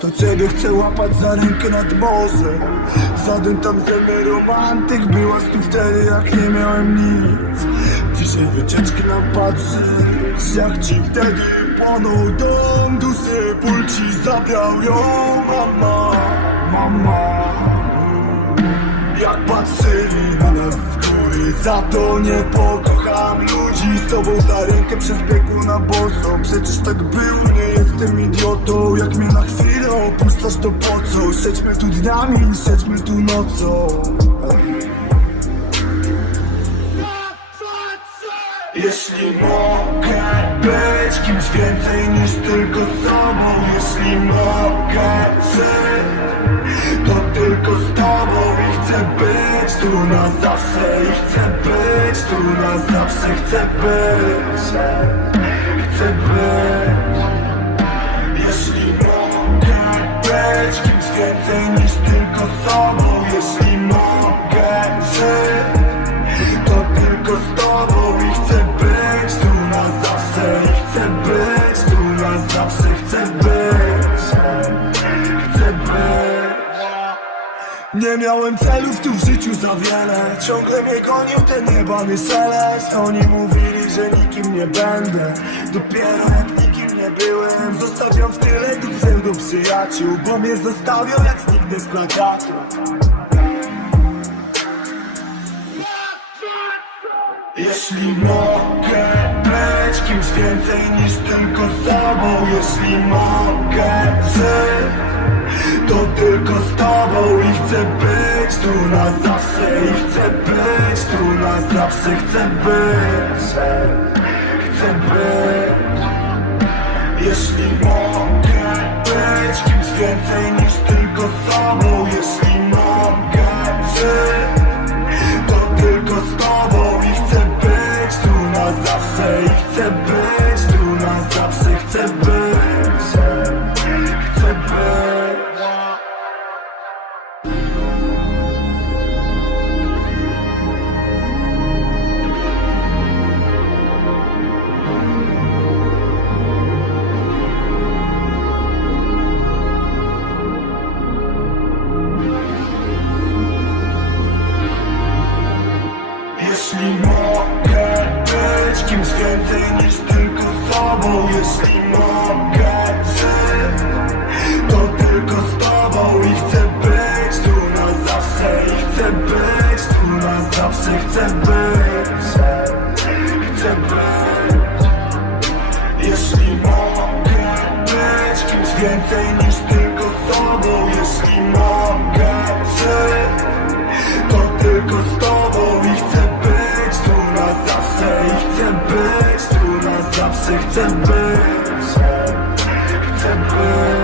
To ciebie chcę łapać za rękę nad morzem Żaden tam ze mnie romantyk Byłaś tu wtedy jak nie miałem nic. Dzisiaj wycieczki nam patrzysz Jak ci wtedy płonął dom Duszy ból ci zabrał ją mama Za to nie pokocham ludzi Z tobą za rękę przez biegu na boso. Przecież tak było, nie jestem idiotą. Jak mnie na chwilę opuszczasz to po co? Siedźmy tu dniami, siedźmy tu nocą. Jeśli mogę być kimś więcej niż tylko sobą Jeśli mogę chcę być tu na zawsze I chcę być tu na zawsze Chcę być. Chcę być. Jeśli mogę być kimś więcej niż tylko sobą nie miałem celów tu w życiu za wiele. Ciągle mnie gonił ten niebany szelest Oni mówili, że nikim nie będę. Dopiero jak nikim nie byłem Zostawiam w tyle tych pseudo przyjaciół Bo mnie zostawią jak zniknę z plakatu. Jeśli mogę być kimś więcej niż tylko sobą Jeśli mogę żyć To tylko z tobą i chcę być tu na zawsze I chcę być tu na zawsze Chcę być Chcę być. Jeśli mogę być kimś więcej niż kimś więcej niż tylko sobą Jeśli mogę żyć To tylko z tobą i chcę być tu na zawsze I chcę być tu na zawsze Chcę być Chcę być. Jeśli mogę być kimś więcej niż tylko sobą Jeśli mogę żyć to tylko z tobą Temper Temper